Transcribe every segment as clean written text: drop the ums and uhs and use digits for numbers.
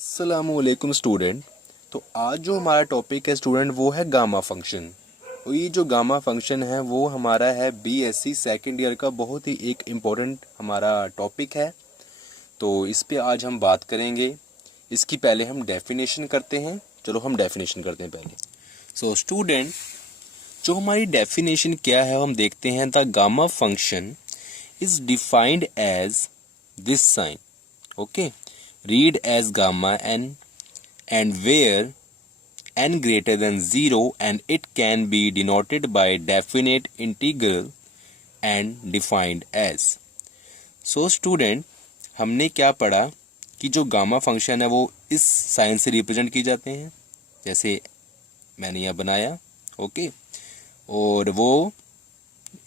अस्सलामुअलैकुम स्टूडेंट। तो आज जो हमारा टॉपिक है स्टूडेंट वो है गामा फंक्शन। और ये जो गामा फंक्शन है वो हमारा है बीएससी सेकंड ईयर का बहुत ही एक इम्पोर्टेंट हमारा टॉपिक है। तो इस पे आज हम बात करेंगे। इसकी पहले हम डेफिनेशन करते हैं। चलो हम डेफिनेशन करते हैं पहले। सो स्टूडेंट, जो हमारी डेफिनेशन क्या है हम देखते हैं। The gamma function is defined as this sign. Okay, read as gamma n and where n greater than 0 and it can be denoted by definite integral and defined as। so student, हमने क्या पढ़ा कि जो gamma function है वो इस sign से represent की जाते हैं जैसे मैंने यहाँ बनाया। ओके, और वो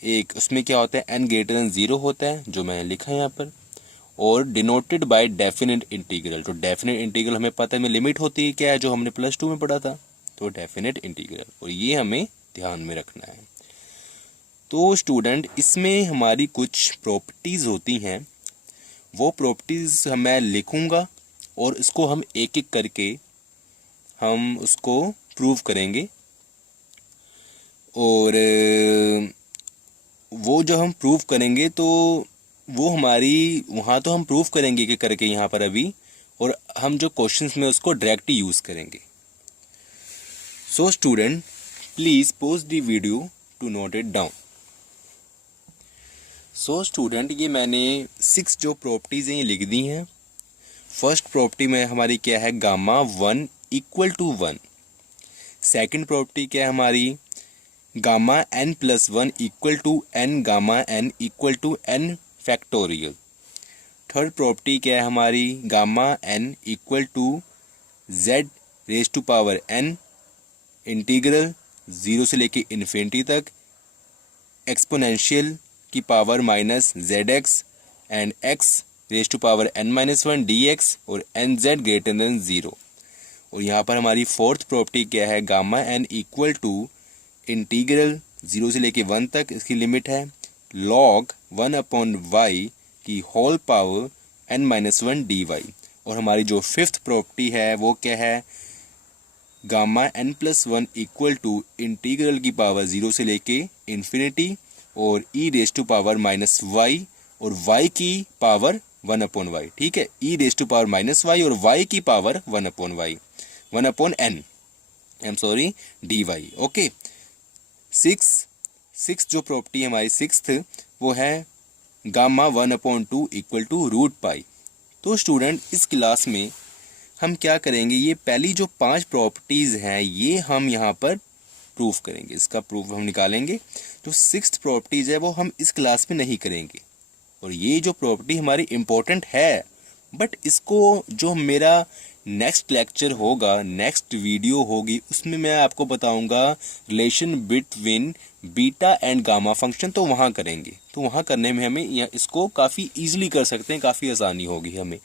एक उसमें क्या होता है n ग्रेटर देन 0 होता है जो मैंने लिखा है यहाँ पर, और डिनोटेड बाय डेफिनेट इंटीग्रल। तो डेफिनेट इंटीग्रल हमें पता है में लिमिट होती है क्या है, जो हमने +2 में पढ़ा था। तो डेफिनेट इंटीग्रल, और ये हमें ध्यान में रखना है। तो स्टूडेंट, इसमें हमारी कुछ प्रॉपर्टीज़ होती हैं। वो प्रॉपर्टीज़ मैं लिखूँगा और इसको हम एक एक करके हम उसको प्रूव करेंगे। और वो जो हम प्रूव करेंगे तो वो हमारी वहाँ तो हम प्रूव करेंगे कि करके यहाँ पर अभी, और हम जो क्वेश्चंस में उसको डायरेक्ट यूज़ करेंगे। So student, please pause the video to note it down. So student, ये मैंने 6 जो प्रॉपर्टीज़ हैं ये लिख दी हैं। फर्स्ट प्रॉपर्टी में हमारी क्या है, gamma 1 equal to 1। Second property क्या है हमारी, gamma n+1 equal to n gamma n equal to n factorial. Third property क्या है हमारी, gamma n equal to z⁻n integral 0 से लेके इन्फिनिटी तक एक्सपोनेंशियल की power -zx and x⁻n−1 dx और nz ग्रेटर देन 0। और यहाँ पर हमारी फोर्थ प्रॉपर्टी क्या है, gamma n equal to integral 0 से लेके 1 तक, इसकी लिमिट है log 1/y की होल पावर n-1 dy। और हमारी जो फिफ्थ प्रॉपर्टी है वो क्या है, gamma n+1 equal to integral की पावर 0 से लेके इन्फिनिटी और e⁻−y और y की पावर 1/y। ठीक है, e⁻−y और y की power 1/y 1/n dy। Okay, six जो प्रॉपर्टी हमारी सिक्स्थ वो है गामा 1/2 इक्वल टू √π। तो स्टूडेंट, इस क्लास में हम क्या करेंगे, ये पहली जो 5 प्रॉपर्टीज़ हैं ये हम यहाँ पर प्रूफ करेंगे, इसका प्रूफ हम निकालेंगे। जो सिक्स्थ प्रॉपर्टीज़ है वो हम इस क्लास में नहीं करेंगे। और ये जो प्रॉपर्टी हमारी इम्पोर्टेंट है, बट इसको जो मेरा नेक्स्ट लेक्चर होगा, नेक्स्ट वीडियो होगी, उसमें मैं आपको बताऊंगा relation between beta and gamma function. तो वहाँ करेंगे, तो वहाँ करने में हमें इसको काफ़ी इजीली कर सकते हैं, काफ़ी आसानी होगी हमें।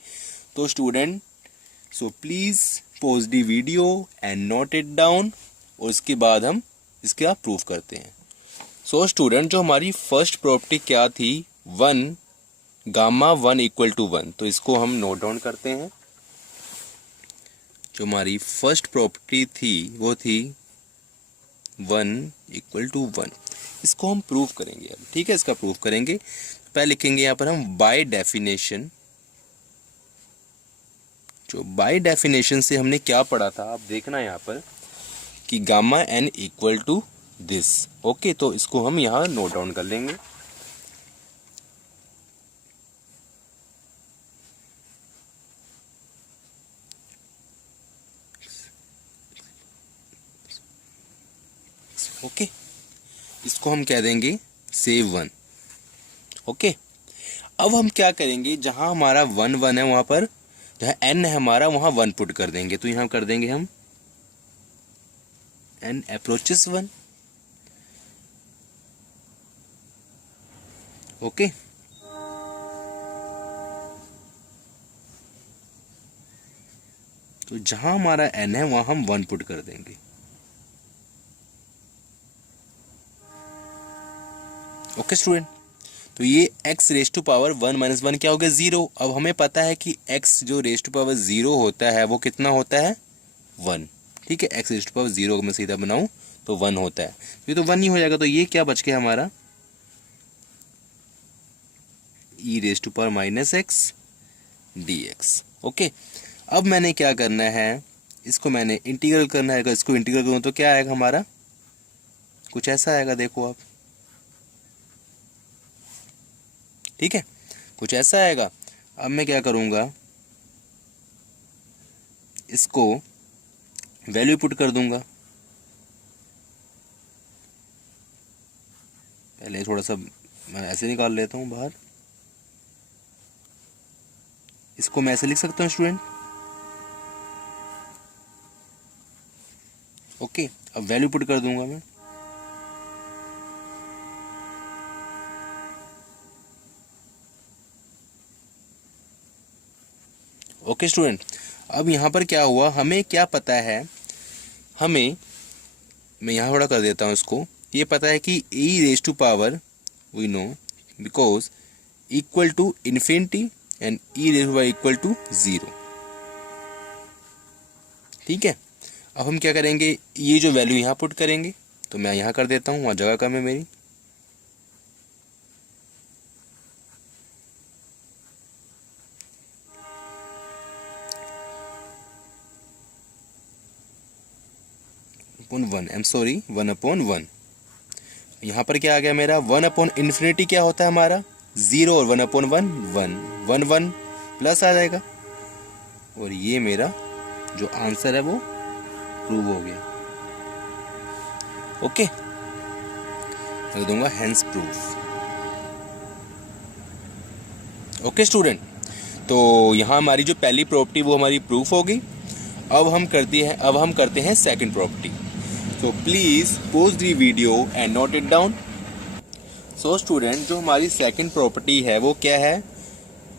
तो student, so please pause the video and note it down, और उसके बाद हम इसका प्रूफ करते हैं। सो स्टूडेंट, जो हमारी फर्स्ट प्रॉपर्टी क्या थी, 1 गामा 1 इक्वल टू 1, तो इसको हम नोट डाउन करते हैं। जो हमारी फर्स्ट प्रॉपर्टी थी वो थी 1 इक्वल टू 1। इसको हम प्रूव करेंगे अब। ठीक है, इसका प्रूफ करेंगे। पहले लिखेंगे यहाँ पर हम बाय डेफिनेशन। जो बाय डेफिनेशन से हमने क्या पढ़ा था आप देखना यहाँ पर कि gamma n equal to this. Okay, तो इसको हम यहाँ नोट डाउन कर लेंगे। ओके, इसको हम कह देंगे सेव 1। ओके, अब हम क्या करेंगे, जहां हमारा 1 1 है वहां पर, जहां n है हमारा वहां 1 पुट कर देंगे। तो यहां कर देंगे हम n अप्रोचेस 1। ओके, तो जहां हमारा n है वहां हम 1 पुट कर देंगे। ओके स्टूडेंट, तो ये x raise to power 1 minus 1 क्या हो गया, 0। अब हमें पता है कि x जो रेज टू पावर 0 होता है वो कितना होता है, 1। ठीक है, x रेज टू पावर 0 को मैं सीधा बनाऊं तो 1 होता है, ये तो 1 ही हो जाएगा। तो ये क्या बच गया हमारा, e raise to power minus x dx। Okay, अब मैंने क्या करना है, इसको मैंने इंटीग्रल करना है। अगर इसको इंटीग्रल करूँ तो क्या आएगा हमारा, कुछ ऐसा आएगा, देखो आप, ठीक है, कुछ ऐसा आएगा। अब मैं क्या करूँगा, इसको वैल्यू पुट कर दूंगा। पहले थोड़ा सा मैं ऐसे निकाल लेता हूँ बाहर, इसको मैं ऐसे लिख सकता हूँ स्टूडेंट। ओके, अब वैल्यू पुट कर दूंगा मैं। ओके स्टूडेंट, अब यहाँ पर क्या हुआ, हमें क्या पता है, हमें, मैं यहाँ थोड़ा कर देता हूँ इसको, ये पता है कि e raise to power we know because equal to infinity and e raise to power equal to 0। ठीक है, अब हम क्या करेंगे, ये जो वैल्यू यहाँ पुट करेंगे, तो मैं यहाँ कर देता हूँ, वहाँ जगह कम है मेरी। Upon 1, I am sorry, 1/1। यहाँ पर क्या आ गया मेरा, 1/इन्फिनिटी क्या होता है हमारा, 0, और 1/1 1, 1 1 प्लस आ जाएगा, और ये मेरा जो आंसर है वो प्रूव हो गया। ओके, मैं दूंगा हेंस प्रूफ। ओके स्टूडेंट, तो यहाँ हमारी जो पहली प्रॉपर्टी वो हमारी प्रूफ हो गई। अब हम करते हैं second property. So please pause the video and note it down. So student, जो हमारी सेकंड प्रॉपर्टी है वो क्या है,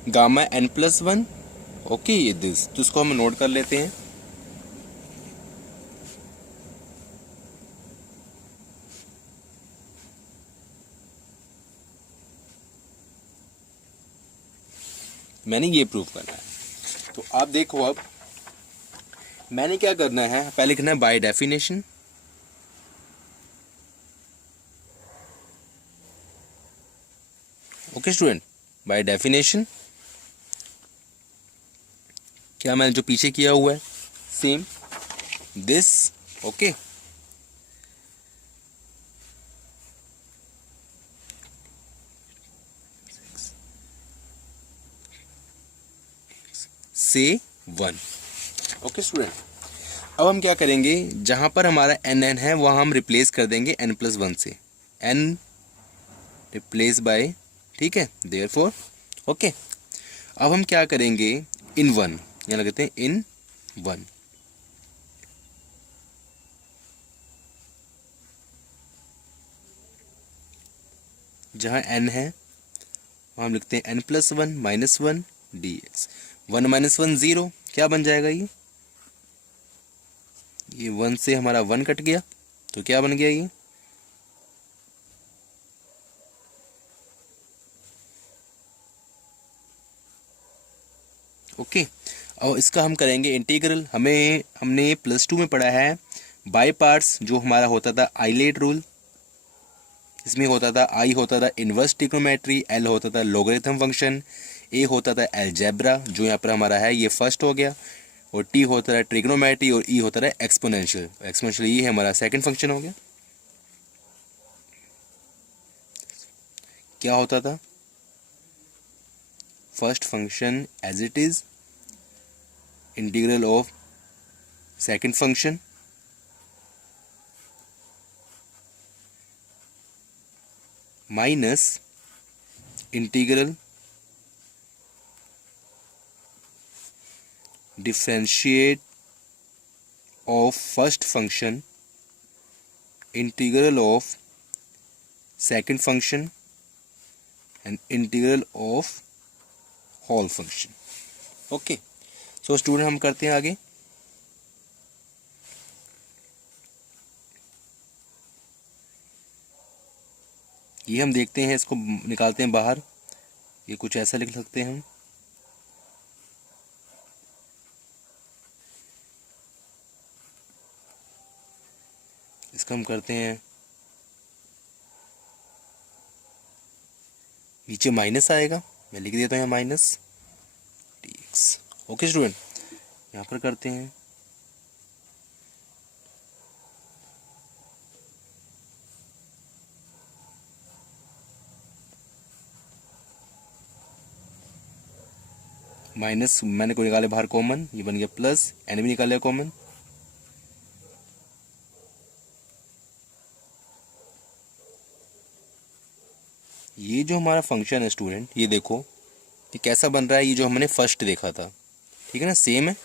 गामा n+1। ओके, ये दिस, तो इसको हम नोट कर लेते हैं। मैंने ये प्रूव करना है, तो आप देखो, अब मैंने क्या करना है, पहले लिखना है by definition. Okay student, by definition क्या मैंने जो पीछे किया हुआ है सेम दिस। ओके, से 1। ओके स्टूडेंट, अब हम क्या करेंगे, जहां पर हमारा n है वहां हम रिप्लेस कर देंगे n+1 से, n रिप्लेस बाय, ठीक है, देयरफॉर। ओके, अब हम क्या करेंगे, इन 1, यहाँ लगाते हैं इन 1। जहां n है वहां हम लिखते हैं n+1 -1 dx। 1 - 1 0, क्या बन जाएगा ये 1 से हमारा 1 कट गया, तो क्या बन गया ये, ओके। अब इसका हम करेंगे इंटीग्रल। हमने +2 में पढ़ा है बाय पार्ट्स, जो हमारा होता था आइलेट रूल। इसमें होता था आई होता था इनवर्स ट्रिग्नोमेट्री, एल होता था लोगरिथम फंक्शन, ए होता था अलजेब्रा, जो यहाँ पर हमारा है ये फर्स्ट हो गया, और टी होता है ट्रिग्नोमेट्री, और ई होता है एक्सपोनेंशियल। एक्सपोनेंशियल ये है हमारा सेकंड फंक्शन हो गया। क्या होता था, first function as it is, integral of second function minus integral differentiate of first function integral of second function and integral of whole function. Okay, so student हम करते हैं आगे। ये हम देखते हैं, इसको निकालते हैं बाहर। ये कुछ ऐसा लिख सकते हैं हम, इसका हम करते हैं, नीचे माइनस आएगा, मैं लिख देता हूँ यहाँ माइनस dx। ओके स्टूडेंट, यहाँ पर करते हैं माइनस, मैंने को निकाले बाहर कॉमन, ये बन गया प्लस, एन भी निकाल लिया कॉमन। ये जो हमारा फंक्शन है स्टूडेंट, ये देखो ये कैसा बन रहा है, ये जो हमने फर्स्ट देखा था, ठीक है ना, सेम है।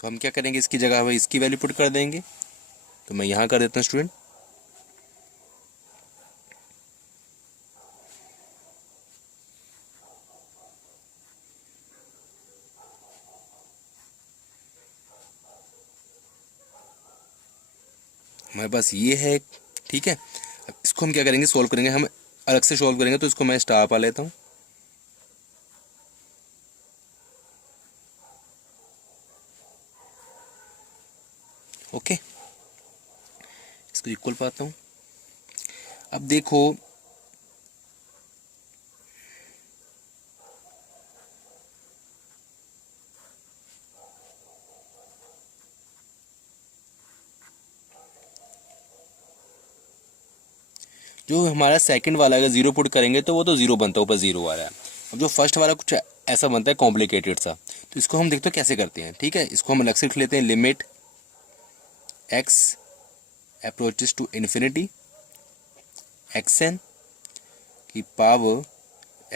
तो हम क्या करेंगे, इसकी जगह हमें इसकी वैल्यू पुट कर देंगे। तो मैं यहाँ कर देता हूँ स्टूडेंट, हमारे पास ये है, ठीक है। अब इसको हम क्या करेंगे, सॉल्व करेंगे, हम अलग से सॉल्व करेंगे। तो इसको मैं स्टार पा लेता हूँ, ओके, इसको इक्वल पाता हूँ। अब देखो जो हमारा सेकंड वाला अगर जीरो पुट करेंगे तो वो तो जीरो बनता है, ऊपर जीरो आ रहा है। अब जो फर्स्ट वाला कुछ ऐसा बनता है कॉम्प्लिकेटेड सा, तो इसको हम देखते हैं कैसे करते हैं, ठीक है। इसको हम अलग से लिख लेते हैं, limit x approaches to infinity xn की power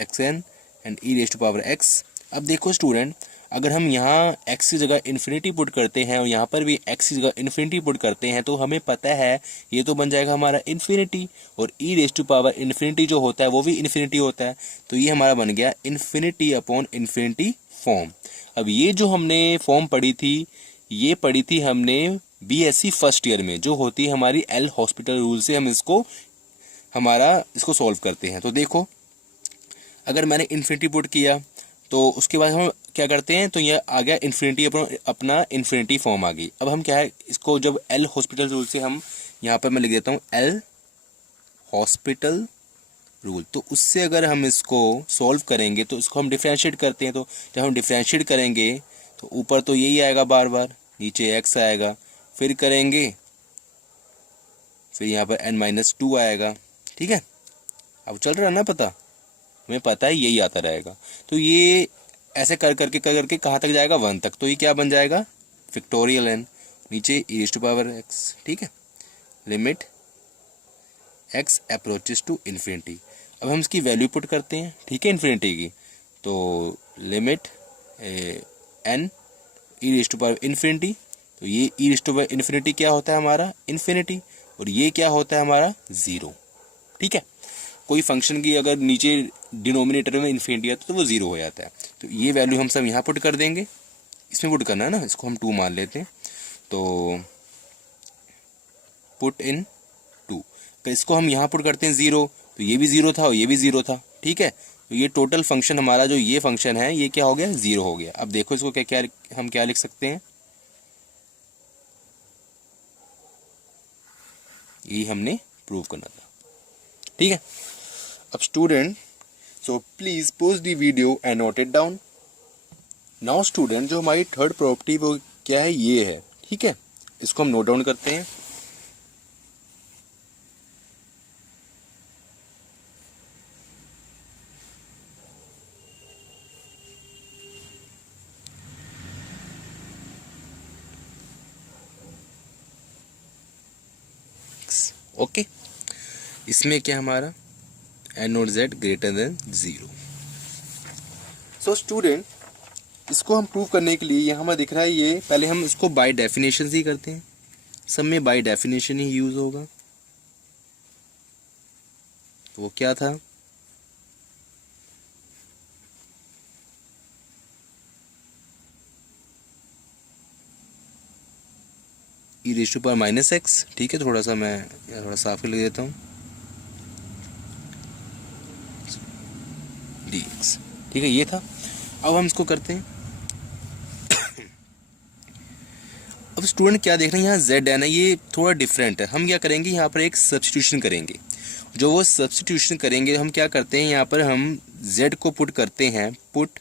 xn and e raise to power x। अब देखो स्टूडेंट, अगर हम यहाँ x की जगह इन्फिनिटी पुट करते हैं और यहाँ पर भी x की जगह इन्फिनिटी पुट करते हैं, तो हमें पता है ये तो बन जाएगा हमारा इन्फिनिटी, और e raise to power infinity जो होता है वो भी इन्फिनिटी होता है। तो ये हमारा बन गया इन्फिनिटी अपॉन इन्फिनिटी फॉर्म। अब ये जो हमने फॉर्म पढ़ी थी, ये पढ़ी थी हमने बीएससी फर्स्ट ईयर में, जो होती है हमारी एल हॉस्पिटल रूल से हम इसको सॉल्व करते हैं। तो देखो, अगर मैंने इन्फिनिटी पुट किया तो उसके बाद हम क्या करते हैं, तो यह आ गया इन्फिनिटी अपना इन्फिनिटी फॉर्म आ गई। अब हम क्या है, इसको जब एल हॉस्पिटल रूल से हम यहाँ पर मैं लिख देता हूँ एल हॉस्पिटल रूल, तो उससे अगर हम इसको सॉल्व करेंगे तो इसको हम डिफ्रेंशिएट करते हैं। तो जब हम डिफ्रेंशिएट करेंगे तो ऊपर तो यही आएगा बार बार, नीचे एक्स आएगा, फिर करेंगे, फिर यहाँ पर n-2 आएगा, ठीक है। अब चल रहा है ना पता, हमें पता है यही आता रहेगा। तो ये ऐसे कर करके कहाँ तक जाएगा, 1 तक। तो ये क्या बन जाएगा, फैक्टोरियल n, नीचे e raise to power x, ठीक है। Limit x approaches to infinity. अब हम इसकी वैल्यू पुट करते हैं, ठीक है, इन्फिनिटी की। तो limit n e raise to power infinity, तो ये e raise to power infinity क्या होता है हमारा, इन्फिनिटी, और ये क्या होता है हमारा, ज़ीरो, ठीक है। कोई फंक्शन की अगर नीचे डिनोमिनेटर में इन्फिनिटी आता है तो वो ज़ीरो हो जाता है। तो ये वैल्यू हम सब यहाँ पुट कर देंगे, इसमें पुट करना है ना, इसको हम 2 मान लेते हैं। तो पुट इन 2, तो इसको हम यहाँ पुट करते हैं 0, तो ये भी 0 था और ये भी 0 था, ठीक है। तो ये टोटल फंक्शन हमारा जो ये फंक्शन है ये क्या हो गया, 0 हो गया। अब देखो इसको क्या क्या हम क्या लिख सकते हैं, ये हमने प्रूव करना था, ठीक है। अब student, so please pause the video and note it down. Now student, जो हमारी थर्ड प्रॉपर्टी वो क्या है, ये है, ठीक है। इसको हम नोट डाउन करते हैं। ओके, इसमें क्या हमारा n not z greater than 0। So student, इसको हम प्रूव करने के लिए यहाँ हमें दिख रहा है ये, पहले हम इसको बाय डेफिनेशन ही करते हैं, सब में बाय डेफिनेशन ही यूज होगा। तो वो क्या था, e raise to power -x, ठीक है। थोड़ा सा मैं थोड़ा साफ कर लिख देता हूँ, dx। ठीक है, ये था। अब हम इसको करते हैं। अब स्टूडेंट क्या देख रहे हैं, यहाँ z है ना, ये थोड़ा डिफरेंट है। हम क्या करेंगे, यहाँ पर एक सब्स्टिट्यूशन करेंगे। जो वो सब्स्टिट्यूशन करेंगे, हम क्या करते हैं, यहाँ पर हम z को पुट करते हैं, पुट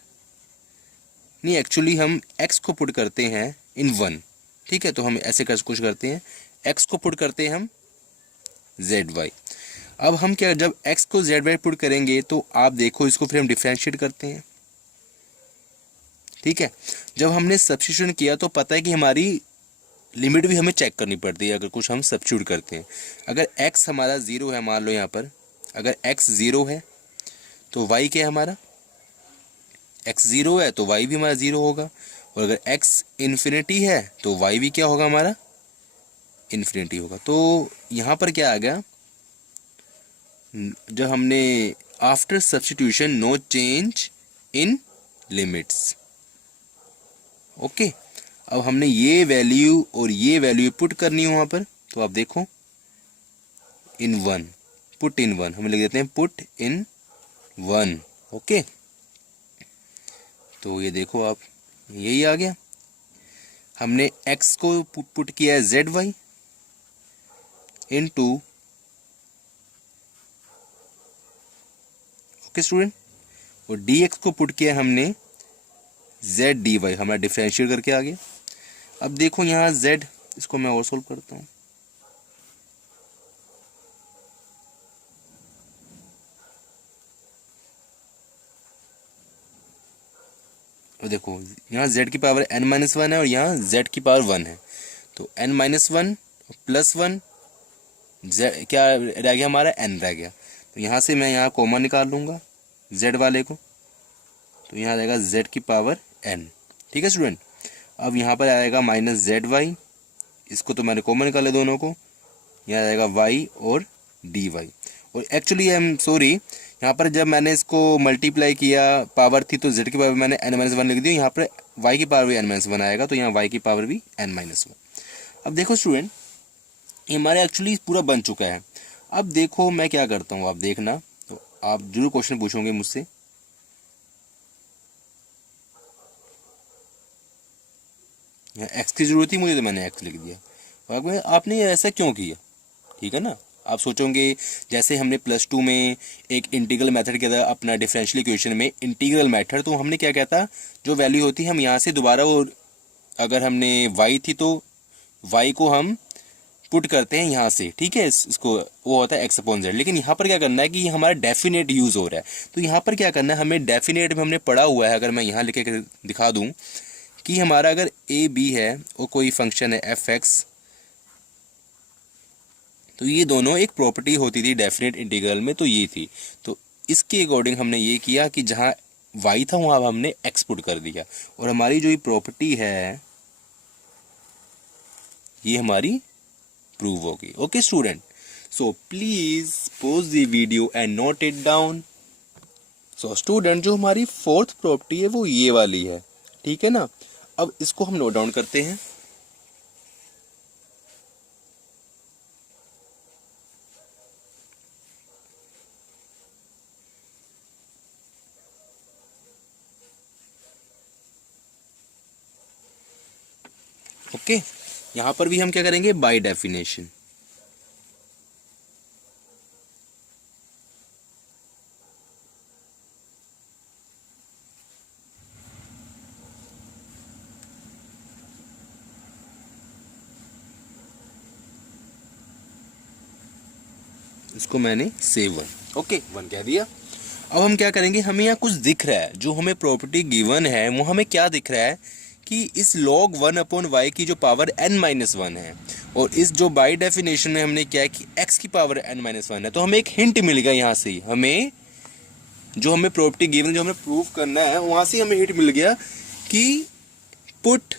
नहीं, एक्चुअली हम x को पुट करते हैं इन 1। ठीक है, तो हम ऐसे कर कुछ करते हैं, x को पुट करते हैं हम zy। अब हम क्या, जब x को zy पुट करेंगे तो आप देखो इसको फिर हम डिफरेंशिएट करते हैं। ठीक है, जब हमने सब्स्टिट्यूशन किया तो पता है कि हमारी लिमिट भी हमें चेक करनी पड़ती है अगर कुछ हम सब्स्टिट्यूट करते हैं। अगर x हमारा 0 है, मान लो यहाँ पर अगर x 0 है तो y क्या है हमारा, x 0 है तो y भी हमारा 0 होगा। और अगर x इन्फिनिटी है तो y भी क्या होगा हमारा, इन्फिनिटी होगा। तो यहाँ पर क्या आ गया, जब हमने after substitution no change in limits. Okay, अब हमने ये वैल्यू और ये वैल्यू पुट करनी है वहाँ पर, तो आप देखो इन 1, पुट इन 1, हम लिख देते हैं पुट इन 1। ओके, तो ये देखो आप, यही आ गया। हमने x को पुट किया है zy इनटू, ओके स्टूडेंट, और dx को पुट किया हमने z dy, हमारा डिफरेंशिएट करके आ गया। अब देखो यहाँ z, इसको मैं और सोल्व करता हूँ। और देखो यहाँ z की पावर n-1 है और यहाँ z की पावर 1 है, तो n-1 प्लस 1 क्या रह गया हमारा, n रह गया। तो यहाँ से मैं यहाँ कॉमन निकाल लूँगा z वाले को, तो यहाँ रहेगा z की पावर n। ठीक है स्टूडेंट, अब यहाँ पर आएगा माइनस zy, इसको तो मैंने कॉमन निकाले दोनों को, यहाँ रहेगा y और dy। और एक्चुअली आई एम सॉरी, यहाँ पर जब मैंने इसको मल्टीप्लाई किया पावर थी तो z की पावर मैंने n-1 लिख दी, यहाँ पर y की पावर भी n-1 आएगा, तो यहाँ y की पावर भी n-1। अब देखो स्टूडेंट, ये हमारे एक्चुअली पूरा बन चुका है। अब देखो मैं क्या करता हूँ, आप देखना, तो आप जरूर क्वेश्चन पूछोगे मुझसे। यहाँ x की जरूरत थी मुझे तो मैंने x लिख दिया। आपने ऐसा क्यों किया, ठीक है ना। आप सोचोगे जैसे हमने प्लस 2 में एक इंटीग्रल मेथड किया था अपना डिफरेंशियल इक्वेशन में, इंटीग्रल मेथड, तो हमने क्या कहता, जो वैल्यू होती हम यहाँ से दोबारा वो, अगर हमने y थी तो y को हम पुट करते हैं यहाँ से। ठीक है, इसको वो होता है एक्स अपॉन जेड। लेकिन यहाँ पर क्या करना है कि ये हमारा डेफिनेट यूज हो रहा है, तो यहाँ पर क्या करना है, हमें डेफिनेट में हमने पढ़ा हुआ है, अगर मैं यहाँ लिख के दिखा दूँ कि हमारा अगर ए बी है और कोई फंक्शन है एफ एक्स, तो ये दोनों एक प्रॉपर्टी होती थी डेफिनेट इंटीग्रल में, तो ये थी। तो इसके अकॉर्डिंग हमने ये किया कि जहाँ y था वहाँ हमने x पुट कर दिया, और हमारी जो ये प्रॉपर्टी है ये हमारी प्रूव होगी। Okay student, so please pause the video and note it down. So student, जो हमारी फोर्थ प्रॉपर्टी है वो ये वाली है, ठीक है ना। अब इसको हम नोट डाउन करते हैं। ओके, यहां पर भी हम क्या करेंगे, बाय डेफिनेशन। इसको मैंने सेव 1, ओके 1 कह दिया। अब हम क्या करेंगे, हमें यहाँ कुछ दिख रहा है, जो हमें प्रॉपर्टी गिवन है वो हमें क्या दिख रहा है कि इस log 1/y की जो पावर n-1 है, और इस जो बाय डेफिनेशन में हमने क्या है कि x की पावर n-1 है, तो हमें एक हिंट मिल गया यहाँ से। हमें जो हमें प्रॉपर्टी गिवन, जो हमें प्रूव करना है, वहां से हमें हिंट मिल गया कि put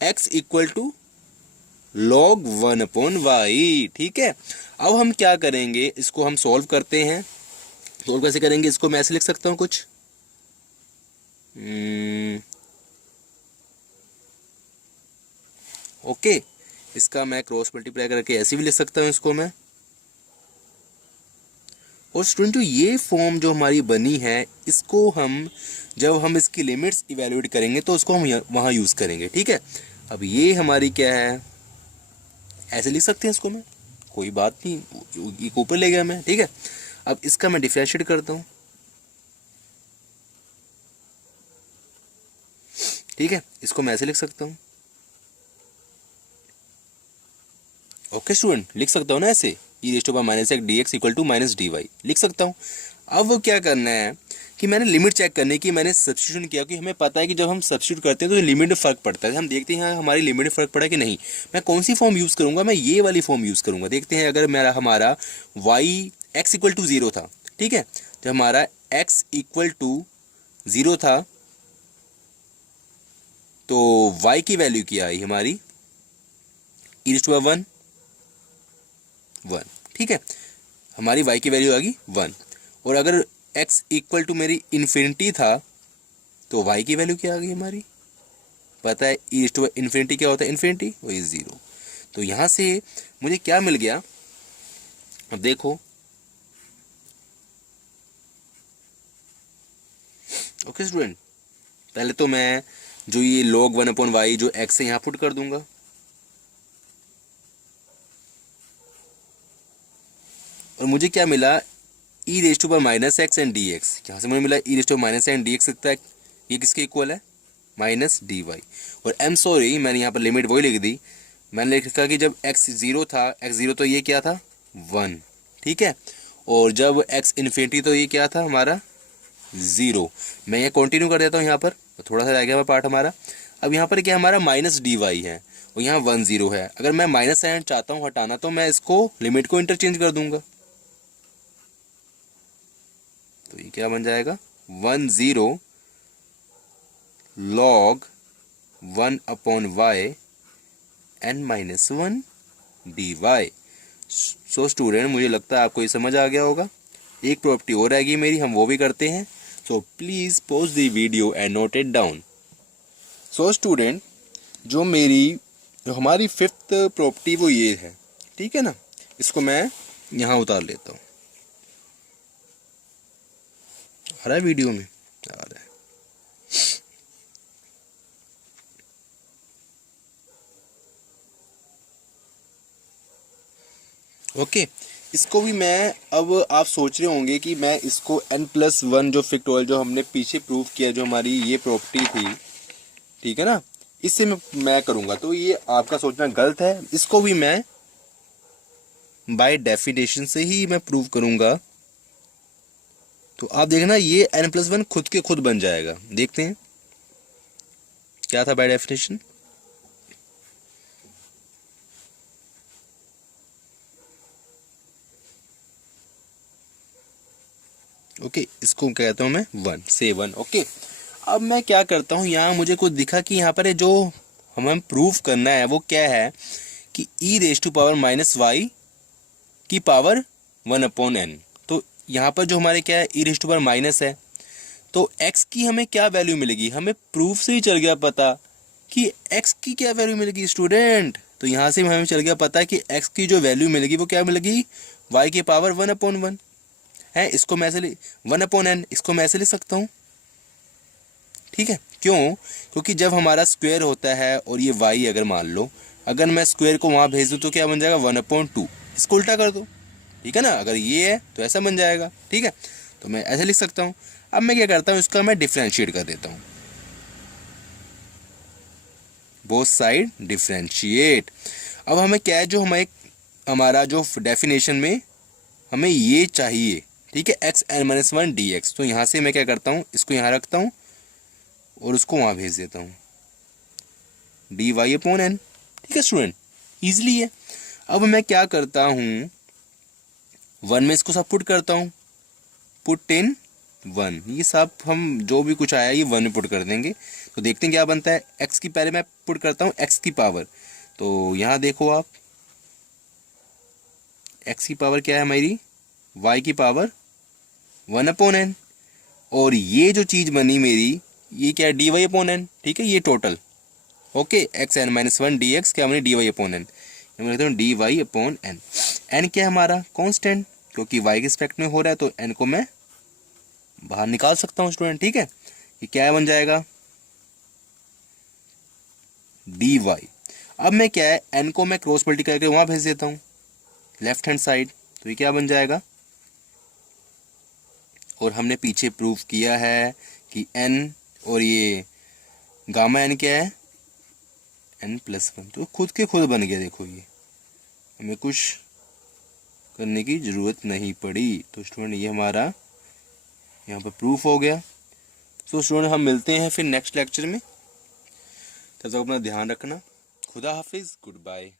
x equal to log 1/y। ठीक है, अब हम क्या करेंगे, इसको हम सॉल्व करते हैं। सॉल्व कैसे करेंगे, इसको मैं ऐसे लिख सकता हूँ कुछ, ओके, इसका मैं क्रॉस मल्टीप्लाई करके ऐसे भी लिख सकता हूँ इसको मैं। और स्टूडेंट जो ये फॉर्म जो हमारी बनी है, इसको हम जब हम इसकी लिमिट्स इवेल्युएट करेंगे तो उसको हम वहाँ यूज़ करेंगे, ठीक है। अब ये हमारी क्या है, ऐसे लिख सकते हैं इसको, मैं कोई बात नहीं, ये ऊपर ले गया मैं, ठीक है। अब इसका मैं डिफरेंशिएट करता हूँ, ठीक है। इसको मैं ऐसे लिख सकता हूँ, ओके स्टूडेंट, लिख सकता हूँ ना ऐसे, e raise to power minus x d x equal to minus d y, लिख सकता हूँ। अब वो क्या करना है कि मैंने लिमिट चेक करने की, मैंने सब्स्टिट्यूशन किया, कि हमें पता है कि जब हम सब्स्टिट्यूट करते हैं तो लिमिट में फ़र्क पड़ता है। हम देखते हैं हमारी लिमिट में फ़र्क पड़ा कि नहीं। मैं कौन सी फॉर्म यूज़ करूँगा, मैं ये वाली फॉर्म यूज़ करूँगा। देखते हैं, अगर मेरा हमारा y x equal to zero था, ठीक है, जब हमारा एक्स इक्वल टू ज़ीरो था तो वाई की वैल्यू क्या आई हमारी, e raise to power one, one, ठीक है, हमारी y की वैल्यू आ गई वन। और अगर x इक्वल टू मेरी इन्फिनिटी था तो y की वैल्यू क्या आ गई हमारी, पता है ई टू इन्फिनिटी क्या होता है, इन्फिनिटी वही ज़ीरो। तो यहाँ से मुझे क्या मिल गया, अब देखो, ओके स्टूडेंट, पहले तो मैं जो ये log वन अपॉन वाई जो x है यहाँ पुट कर दूंगा, और मुझे क्या मिला, e raise to power minus x and d x. यहाँ से मुझे मिला e raise to power minus and d x सकता है, ये किसके इक्वल है, माइनस डी वाई। और एम सॉरी, मैंने यहाँ पर लिमिट वही लिख दी, मैंने लिखा कि जब एक्स ज़ीरो था, एक्स ज़ीरो तो ये क्या था, वन, ठीक है, और जब एक्स इन्फिनिटी तो ये क्या था हमारा, ज़ीरो। मैं ये कंटिन्यू कर देता हूँ यहाँ पर, तो थोड़ा सा रह गया पार्ट हमारा। अब यहाँ पर क्या हमारा माइनस डी वाई है और यहाँ वन ज़ीरो है। अगर मैं माइनस साइन चाहता हूँ हटाना तो मैं इसको लिमिट को इंटरचेंज कर दूंगा, तो ये क्या बन जाएगा, one zero log one upon y n minus one d y. So student, मुझे लगता है आपको ये समझ आ गया होगा। एक प्रॉपर्टी और रहेगी मेरी, हम वो भी करते हैं। So please pause the video and note it down. So student, जो हमारी फिफ्थ प्रॉपर्टी वो ये है, ठीक है ना, इसको मैं यहाँ उतार लेता हूँ। आ रहा है वीडियो में, आ रहा है, ओके। इसको भी मैं, अब आप सोच रहे होंगे कि मैं इसको n+1 जो फैक्टोरियल जो हमने पीछे प्रूव किया, जो हमारी ये प्रॉपर्टी थी, ठीक है ना, इससे मैं करूँगा, तो ये आपका सोचना गलत है। इसको भी मैं बाय डेफिनेशन से ही मैं प्रूव करूँगा। तो आप देखना, ये n+1 खुद के खुद बन जाएगा। देखते हैं क्या था बाय डेफिनेशन। ओके, इसको कहता हूँ मैं वन, से वन, ओके। अब मैं क्या करता हूँ, यहाँ मुझे कुछ दिखा कि यहाँ पर जो हमें प्रूफ करना है वो क्या है कि e raise to power minus y की पावर वन अपॉन एन। तो यहाँ पर जो हमारे क्या है, e raise to power minus है, तो एक्स की हमें क्या वैल्यू मिलेगी, हमें प्रूफ से ही चल गया पता कि एक्स की क्या वैल्यू मिलेगी स्टूडेंट। तो यहाँ से हमें चल गया पता कि एक्स की जो वैल्यू मिलेगी वो क्या मिलेगी, वाई की पावर वन अपॉन वन है। इसको मैं ऐसे वन अपॉन एन, इसको मैं ऐसे लिख सकता हूँ, ठीक है। क्यों, क्योंकि जब हमारा स्क्वायर होता है और ये वाई अगर मान लो, अगर मैं स्क्वायर को वहाँ भेज दूँ तो क्या बन जाएगा, वन अपॉन टू, इसको उल्टा कर दो, ठीक है ना। अगर ये है तो ऐसा बन जाएगा, ठीक है, तो मैं ऐसे लिख सकता हूँ। अब मैं क्या करता हूँ, इसका मैं डिफ्रेंशिएट कर देता हूँ, बोथ साइड डिफ्रेंशिएट। अब हमें क्या है, जो हमारा जो डेफिनेशन में हमें ये चाहिए, ठीक है, x n minus one d x. तो यहाँ से मैं क्या करता हूँ, इसको यहाँ रखता हूँ और उसको वहाँ भेज देता हूँ, डी वाई अपॉन एन, ठीक है स्टूडेंट, ईजिली है। अब मैं क्या करता हूँ, वन में इसको सब पुट करता हूँ, पुट इन वन, ये सब हम जो भी कुछ आया ये वन में पुट कर देंगे। तो देखते हैं क्या बनता है। एक्स की पहले मैं पुट करता हूँ एक्स की पावर, तो यहाँ देखो आप, एक्स की पावर क्या है हमारी, वाई की पावर वन अपॉन एन, और ये जो चीज़ बनी मेरी ये क्या है, डी वाई अपॉन एन, ठीक है, ये total, okay, x n minus one d x क्या बनी, डी वाई अपॉन एन, मैं लिखता हूँ d y upon n. N क्या है हमारा, कॉन्स्टेंट, क्योंकि y के रिस्पेक्ट में हो रहा है तो n को मैं बाहर निकाल सकता हूँ स्टूडेंट, ठीक है। ये क्या बन जाएगा, dy। अब मैं क्या है, n को मैं क्रॉस मल्टीप्लाई करके वहां भेज देता हूँ लेफ्ट हैंड साइड, तो ये क्या बन जाएगा, और हमने पीछे प्रूफ किया है कि n और ये गामा n क्या है, n+1, तो खुद के खुद बन गया। देखो ये हमें कुछ करने की ज़रूरत नहीं पड़ी। तो स्टूडेंट ये हमारा यहाँ पर प्रूफ हो गया। तो स्टूडेंट हम मिलते हैं फिर नेक्स्ट लेक्चर में, तब तक अपना ध्यान रखना। खुदा हाफिज़, गुड बाय।